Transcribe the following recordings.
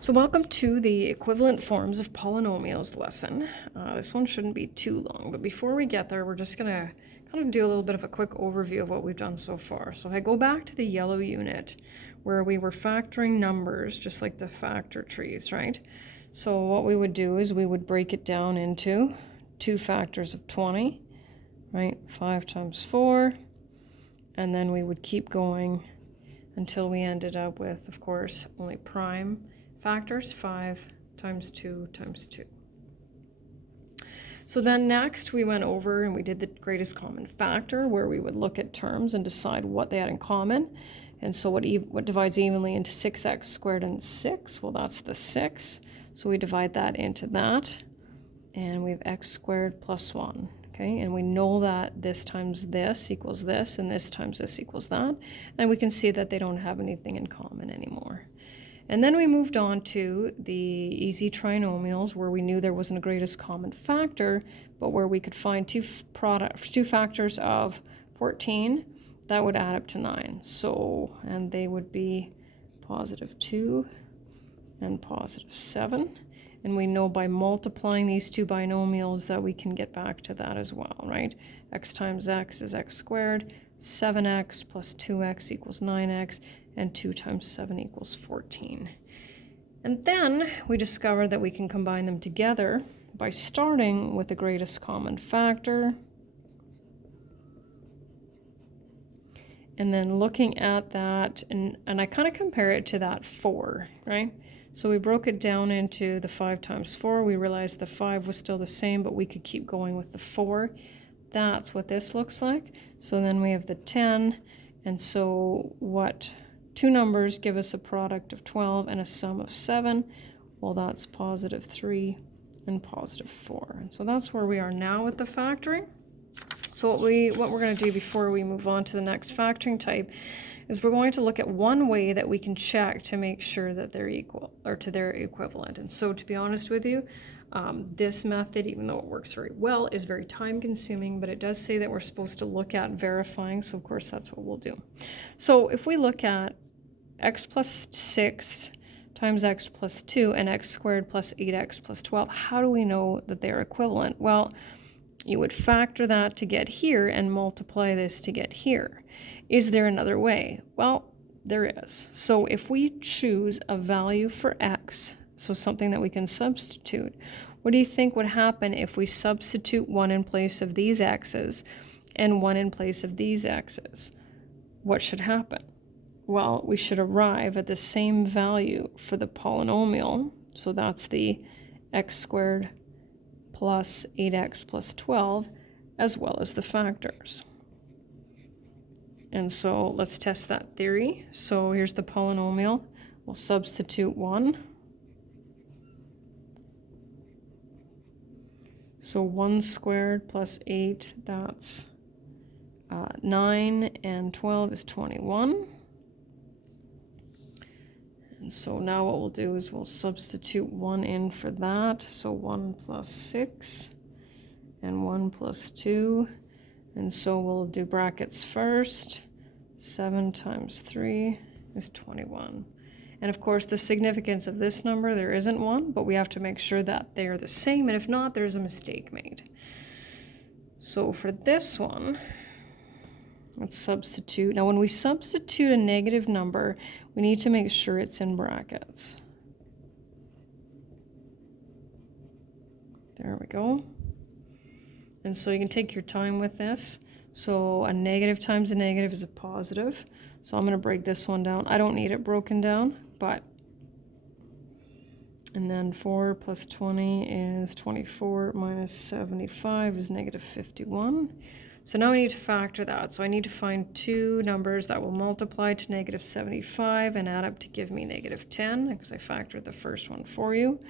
So welcome to the equivalent forms of polynomials lesson. This one shouldn't be too long, but before we get there, we're just gonna kind of do a little bit of a quick overview of what we've done so far. So if I go back to the yellow unit where we were factoring numbers, just like the factor trees, right? So what we would do is we would break it down into two factors of 20, right? 5 times 4, and then we would keep going until we ended up with, of course, only prime factors, 5 times 2 times 2. So then next we went over and we did the greatest common factor, where we would look at terms and decide what they had in common. And so what divides evenly into 6x squared and 6? Well, that's the 6. So we divide that into that, and we have x squared plus 1. Okay, and we know that this times this equals this, and this times this equals that. And we can see that they don't have anything in common anymore. And then we moved on to the easy trinomials, where we knew there wasn't a greatest common factor, but where we could find two factors of 14 that would add up to 9. So, and they would be positive 2 and positive 7. And we know by multiplying these two binomials that we can get back to that as well, right? X times x is x squared, 7x plus 2x equals 9x, and 2 times 7 equals 14. And then we discovered that we can combine them together by starting with the greatest common factor, and then looking at that, and I kind of compare it to that 4, right? So we broke it down into the 5 times 4. We realized the 5 was still the same, but we could keep going with the 4. That's what this looks like. So then we have the 10, and so what two numbers give us a product of 12 and a sum of 7? Well, that's positive 3 and positive 4. And so that's where we are now with the factoring. So what we're going to do before we move on to the next factoring type is we're going to look at one way that we can check to make sure that they're equal, or to their equivalent. And so, to be honest with you, this method, even though it works very well, is very time consuming, but it does say that we're supposed to look at verifying, so of course that's what we'll do. So if we look at x plus 6 times x plus 2 and x squared plus 8x plus 12, how do we know that they're equivalent? Well, you would factor that to get here and multiply this to get here. Is there another way? Well, there is. So if we choose a value for x, so something that we can substitute, what do you think would happen if we substitute 1 in place of these x's and 1 in place of these x's? What should happen? Well, we should arrive at the same value for the polynomial. So that's the x squared plus 8x plus 12, as well as the factors. And so let's test that theory. So here's the polynomial. We'll substitute 1. So 1 squared plus 8, that's 9, and 12 is 21. And so now what we'll do is we'll substitute 1 in for that. So 1 plus 6 and 1 plus 2. And so we'll do brackets first. 7 times 3 is 21. And of course, the significance of this number, there isn't one, but we have to make sure that they're the same. And if not, there's a mistake made. So for this one, let's substitute. Now, when we substitute a negative number, we need to make sure it's in brackets. There we go. And so you can take your time with this. So a negative times a negative is a positive. So I'm going to break this one down. I don't need it broken down, but... And then 4 plus 20 is 24 minus 75 is negative 51. So now we need to factor that. So I need to find two numbers that will multiply to negative 75 and add up to give me negative 10, because I factored the first one for you.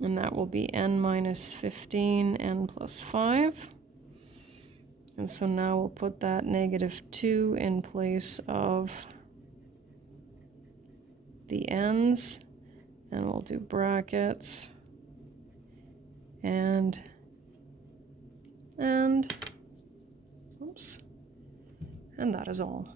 And that will be n minus 15, n plus 5. And so now we'll put that negative 2 in place of the n's. And we'll do brackets. And oops. And that is all.